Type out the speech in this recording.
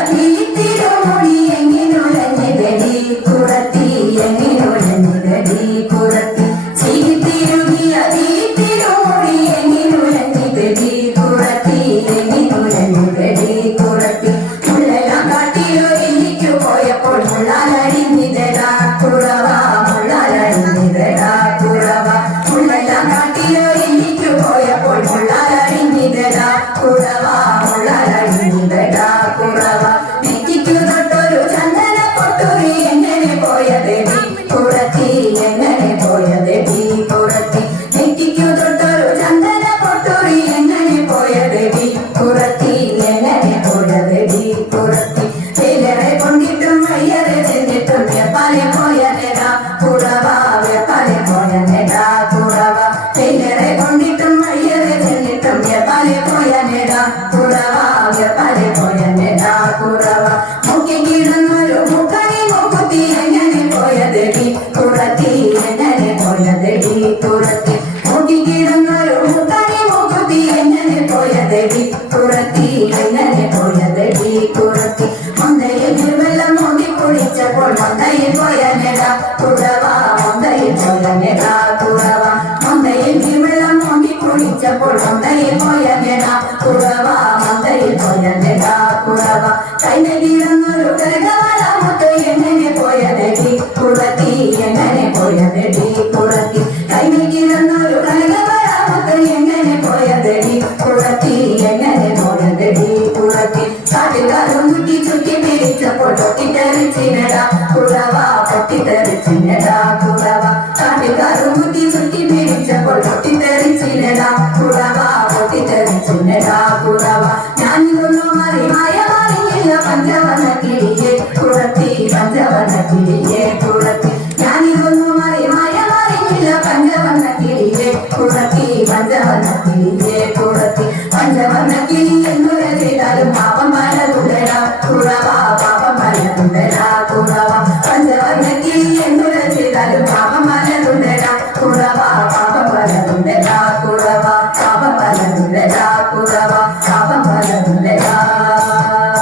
അതിത്തിരുമുടി എങ്ങിനുലഞ്ഞിതടി കുറത്തി എങ്ങിനുലഞ്ഞിതടി കുറത്തി ചിരിത്തിരുകി അതിത്തിരുമുടി എങ്ങിനുലഞ്ഞിതടി കുറത്തി എങ്ങിനുലഞ്ഞിതടി കുറത്തി മുള്ളെല്ലാം കാട്ടിലൊരിക്കു പോയപ്പോൾ മുള്ളാലടിഞ്ഞിതടാ കുറവ മുള്ളാലടിഞ്ഞിതടാ കുറവ മുള്ളെല്ലാം കാട്ടിലൊരിക്കു പോയപ്പോൾ മുള്ളാലടിഞ്ഞിതടാ കുറവ മുള്ളാലടിഞ്ഞിതടാ കുറവ നെറ്റിക്കു തൊട്ടൊരു ചന്ദന പൊട്ടുരി എങ്ങനെ പോയതെടി കുറത്തി എങ്ങനെ പോയതെടി കുറത്തി നെറ്റിക്കു തൊട്ടൊരു ചന്ദന പൊട്ടുരി എങ്ങനെ പോയതെടി കുറത്തി എങ്ങനെ പോയതെടി കുറത്തി ചിലരെ കൊണ്ടിട്ടും വയ്യറെ ചെന്നിട്ടും വെപ്പാലെ പോയതെടാ കുറവ വെപ്പാലെ പോയതെടാ കുറവ ചിലരെ കൊണ്ടിട്ടും വയ്യറെ ചെന്നിട്ടും വെപ്പാലെ പോയതെടാ കുറവ വെപ്പാലെ പോയതെടാ കുറവ മുക്കി കിടന്നൊരു മുക്കണി മുക്കുത്തി എങ്ങനെ പോയതെടി കുറത്തി എങ്ങനെ പോയതെടി കുറത്തി മുക്കി കിടന്നൊരു മുക്കണി മുക്കുത്തി എങ്ങനെ പോയതെടി കുറത്തി എങ്ങനെ പോയതെടി കുറത്തി മൊന്തയിൽ വെള്ളം മൂടി കുടിച്ചപ്പോൾ മൊന്തയിൽ പോയനെടാ കുറവ മൊന്തയിൽ പോയനെടാ കുറവ മൊന്തയിൽ വെള്ളം മൂടി കുടിച്ചപ്പോൾ മൊന്തയിൽ പോയനെടാ കുറവ മൊന്തയിൽ പോയനെടാ കുറവ കൈനകിടന്നൊരു കരകവളമുത്ത് എങ്ങനെ പോയതെടി കുറത്തി എങ്ങനെ പോയതെടി കുറത്തി കൈനകിടന്നൊരു കരകവളമുത്ത് എങ്ങനെ പോയതെടി കുറത്തി എങ്ങനെ പോയതെടി കുറത്തി കാട്ടുകാരും കുട്ടി ചുറ്റി പിരിച്ചപ്പോൾ പൊട്ടിത്തെറിച്ചിനടാ കുറവ പൊട്ടിത്തെറിച്ചിനടാ കുറവ കാട്ടുകാരും കുട്ടി ചുറ്റി പിരിച്ചപ്പോൾ പൊട്ടിത്തെറിച്ചിനടാ കുറവ പൊട്ടിത്തെറിച്ചിനടാ കുറവ ഞാനിതൊന്നും അറിയായ അറിയില്ല പഞ്ചവന കിളിയെ കുറത്തി പഞ്ചവന കിളിയെ കുറത്തി